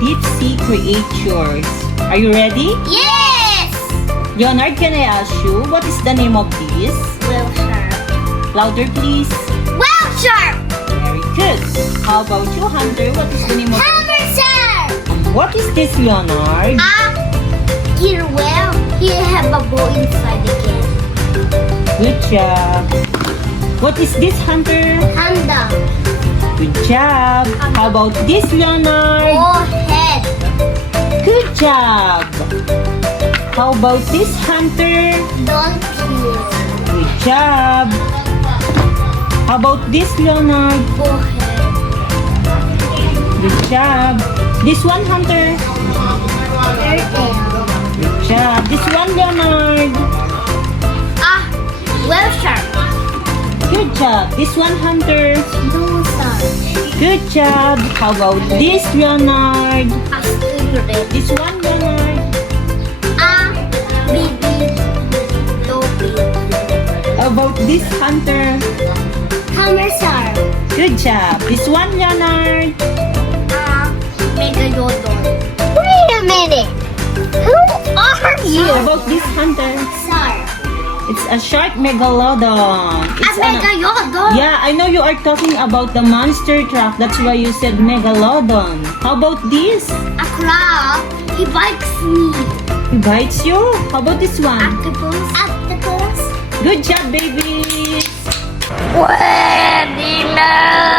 deep sea creatures. Are you ready? Yes! Leonard, can I ask you, what is the name of this? Whale shark. Louder, please. Whale shark! Very good. How about you, Hunter? What is the name of Hammer shark! What is this, Leonard? Killer whale. He have a bow inside again. Good job. What is this, Hunter? Panda. Good job. How about this, Leonard? Oh, head. Good job. How about this, Hunter? Donkey. Good job. How about this, Leonard? Oh, head. Good job. This one, Hunter? Turtle. Good job. This one, Leonard? Whale shark. Good job. This one, Hunter? Dinosaur. Good job. How about this, Leonard? Stingray. This one, Leonard? Baby. Topi. How about this, Hunter? Hammer shark. Good job. This one, Leonard? Megalodon. Wait a minute. Who are you? How about this, Hunter? Shark. It's a shark megalodon. It's A megalodon. Yeah, I know you are talking about the monster truck. That's why you said megalodon. How about this? A crab. He bites me. He bites you? How about this one? Octopus. Octopus. Good job, baby. Webinar.